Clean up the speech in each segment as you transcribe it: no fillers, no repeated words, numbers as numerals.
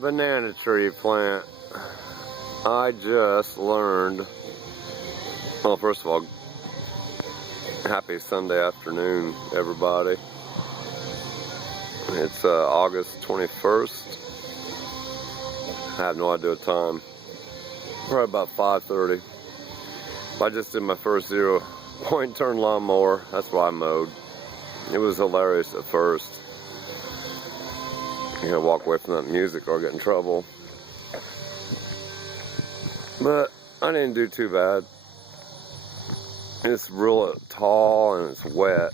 banana tree plant. I just learned, well, first of all, happy Sunday afternoon, everybody. It's August 21st. I have no idea what time. Probably about 5:30. I just did my first 0-point turn lawnmower. That's why I mowed. It was hilarious at first. You know, walk away from that music or get in trouble. But I didn't do too bad. It's real tall and it's wet.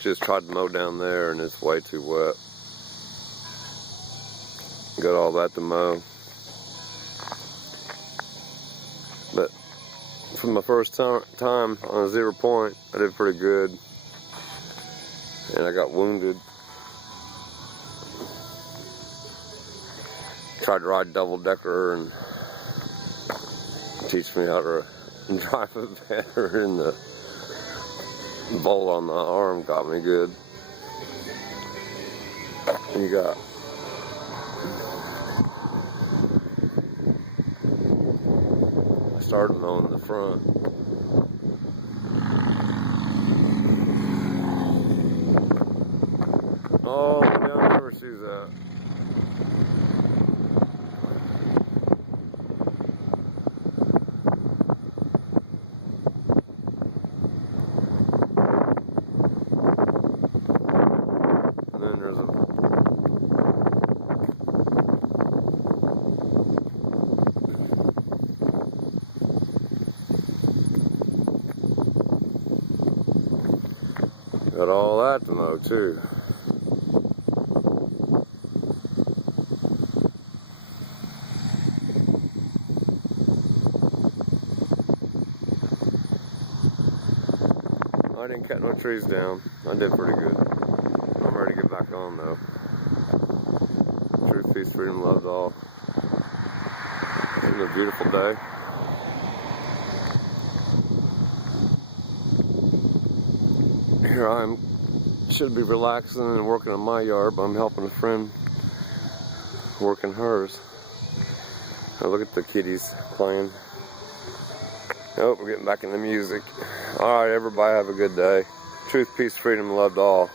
Just tried to mow down there and it's way too wet. Got all that to mow. But for my first time on a 0-point, I did pretty good. And I got wounded. Tried to ride double-decker and teach me how to drive it better, and the bolt on the arm got me good. You got I started mowing the front. Oh, down there where she's at. And then there's got all that to mow too. I didn't cut no trees down. I did pretty good. I'm ready to get back on though. Truth, peace, freedom, love to all. It's a beautiful day. Here I am. Should be relaxing and working in my yard, but I'm helping a friend working hers. Now look at the kitties playing. Oh, we're getting back into music. Alright, everybody have a good day. Truth, peace, freedom, love to all.